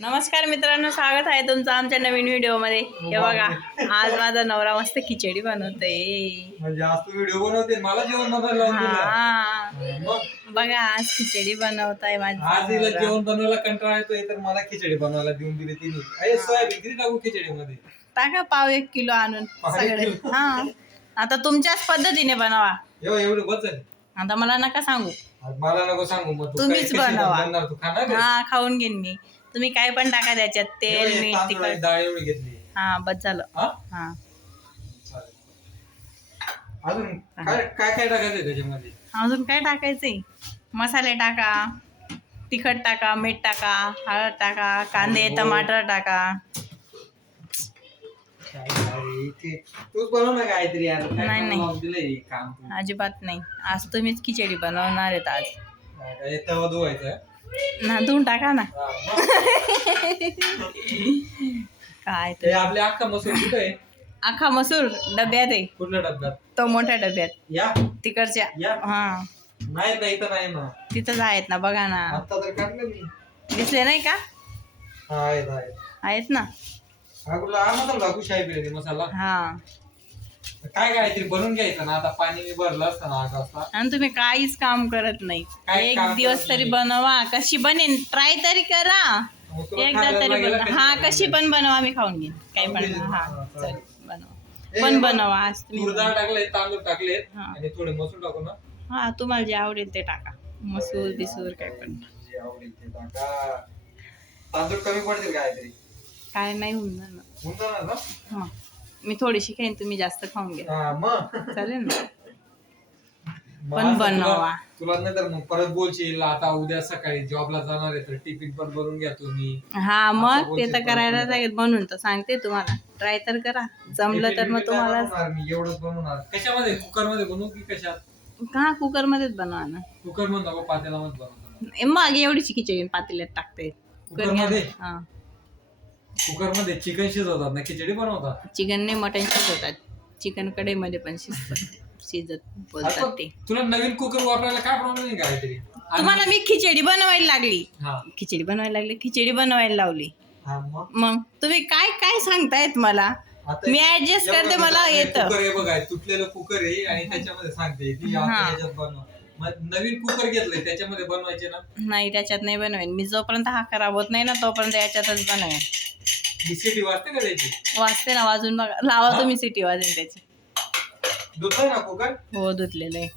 नमस्कार मित्रांनो, स्वागत आहे तुमचं आमच्या नवीन व्हिडिओ मध्ये. हे बघा, आज माझा नवरा मस्त खिचडी बनवतोय. म्हणजे आज तू व्हिडिओ बनवते, मला जेवण बनवायला लावून दिलं. बघा, आज खिचडी बनवताय माझी. आज हिला जेवण बनवायला कंटाळा येतोय, तर मला खिचडी बनवायला देऊन दिली तिने. अरे सोयाबीन किती टाकू खिचडी मध्ये? टाका पाव 1 किलो आणून सगळे. हा, आता तुमच्याच पद्धतीने बनवा. एवढं बस झालं. आता मला नका सांगू, मला नको सांगू. मग तुम्हीच बनवा. तू खाणार? हा, खाऊन घेईन मी. तुम्ही काय पण टाका त्याच्यात, तेल मीठ तिखट. डाळ एवढी घेतली. हा, बस झालं. हा, अजून काय काय काय टाकायचं त्याच्यामध्ये? अजून काय टाकायचंय? मसाले टाका, तिखट टाका, मीठ टाका, हळद टाका, कांदे टमाटर टाका. तूच बनव ना काहीतरी यार. नाही काम अजिबात नाही. आज तुम्हीच खिचडी बनवणार आहेत. आज तवा धुवायचं ना, धुवून टाका ना. काय ते आपल्या अख्खा मसूर कुठे आहे? अख्खा मसूर डब्यात आहे. कुठल्या डब्यात? तो मोठ्या डब्यात, या तिकडच्या. या. हा, नाही तर नाही ना. तिथंच आहेत ना, बघा ना. आता तर काढलं मी. दिसले नाही का? आहेत ना. मसाला टाकू, शाही बिर्याणी मसाला. हा, काय काहीतरी बनवून घ्यायचं ना. आता पाणी मी भरलं असतं ना 8 वाजता. आणि तुम्ही काहीच काम करत नाही. काही एक काम दिवस करत तरी नाही. बनवा. कशी बनेन ट्राय तरी करा. मग तुला एकदा खायला तरी लागेल बनवा. कशी हा, बनवायची? कशी पण बनवा, मी खाऊन घेईन. काही पण खाऊन घेईन. हा, हा, चल चालेल. बनवा. पण बनवा आज तुम्ही. तूर डाळ टाकले, तांदूळ टाकले हा. आणि थोडे मसूर टाकू ना. हा, तुम्हाला जे आवडेल ते टाका. मसूर बिसूर काय पण. जे आवडेल ते टाका. तांदूळ कमी पडतील काहीतरी. काय नाही होऊन जाणार. होऊन जाणार ना? हा, मी थोडीशी खाईन, तुम्ही जास्त खाऊन घ्या. हा, मग चालेल ना. मग पण असं बनवा. तुला नाही तर मग परत बोलशील. आता उद्या सकाळी जॉबला जाणार आहे तर टिफिन पण बनवून घ्या तुम्ही. हा, असं मग ते बोलशील तर परत करायला उद्या. लागेल. म्हणून तर सांगते तुम्हाला, ट्राय तर करा. जमलं तर टिफिन मग बिफिन तुम्हाला. नाही बनवणार मी, एवढंच बनवणार. कशामध्ये? कुकर मध्ये बनवू की कशात? हा, कुकर मध्येच बनवा ना. कुकर मध्ये नको, पातेल्यामध्ये बनवतो. मग एवढीची खिचडी पातेल्यात टाकते. कुकर मध्ये? हा, कुकर मध्ये चिकन शिजवतात ना, खिचडी बनवतात. चिकन नाही, मटन शिजवतात. चिकन कढईमध्ये पण शिजत बोलतात अरे ते. तुला नवीन कुकर वापरायला काय प्रॉब्लेम नाही काहीतरी? तुम्हाला मी खिचडी बनवायला लागली. हा. खिचडी बनवायला लावली. हा, मग मग तुम्ही काय काय सांगतायत मला? आता मी ऍडजस्ट एवढं करते, मला कुकर येतं. आहे बघा, तुटलेलं कुकर आहे आणि त्याच्यामध्ये सांगते की हा. आपण याच्यात बनव. मग नवीन कुकर घेतलंय त्याच्यामध्ये बनवायचे ना. नाही, त्याच्यात नाही बनवेन मी. जोपर्यंत हा खराब होत नाही ना, तोपर्यंत याच्यातच बनवेन. सिटी वाजते का त्याची? वाजते ना, वाजून बघा. लावा तुम्ही सिटी वाजेल त्याची. धुतलंय ना कुकर? हो, धुतलेलं आहे.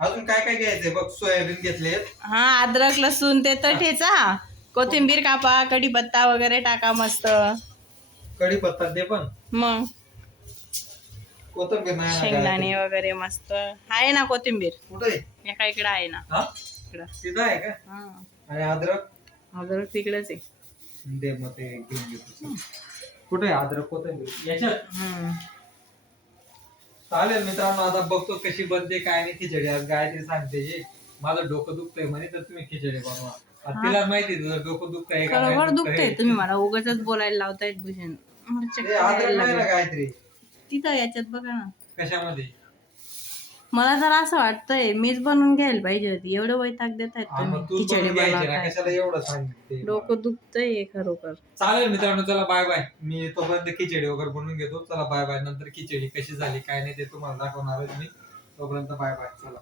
अजून काय काय घ्यायचंय बघ? सोयाबीन घेतलेत. हा, अद्रक लसूण ते तर ठेचा. कोथिंबीर कापा, कढीपत्ता वगैरे टाका मस्त. कढीपत्ता ते पण. मग कोथिंबीर नाही ना शेंगदाणे काय? वगैरे मस्त आहे ना. कोथिंबीर कुठे? एका इकडे आहे ना. हा, इकडं. तिथं आहे का? हा, आणि अद्रक अद्रक तिकडेच आहे. दे, मग ते घेऊन घेतो. कुठे आहे अद्रक कोथिंबीर? याच्यात. चालेल मित्रांनो, आता बघतो कशी बनते काय नाही खिचडी. आज गायत्री सांगते जे माझं डोकं दुखतंय म्हणे, तर तुम्ही खिचडी बनवा. आता तिला माहिती तुझं डोकं दुखतंय का नाही खरोखर दुखतंय. दुखतंय. तुम्ही मला उगाचच बोलायला लावतायत भूषण. मला चक्कर ते अद्रक यायला नाही ना लागली. गायत्री? तिथं याच्यात बघा ना. कशामध्ये? मला तर असं वाटतंय मीच बनवून घ्यायला पाहिजे होती. एवढं वैताग देतायत हा, मग तुम्ही तू खिचडी बनवून घ्यायची ना, बनवताय. कशाला एवढं सांगते? डोकं दुखतंय खरोखर. चालेल मित्रांनो, चला बाय बाय. मी तोपर्यंत खिचडी वगैरे बनवून घेतो. चला बाय बाय. नंतर खिचडी कशी झाली काय नाही ते तुम्हाला दाखवणारच मी. तोपर्यंत बाय बाय. चला.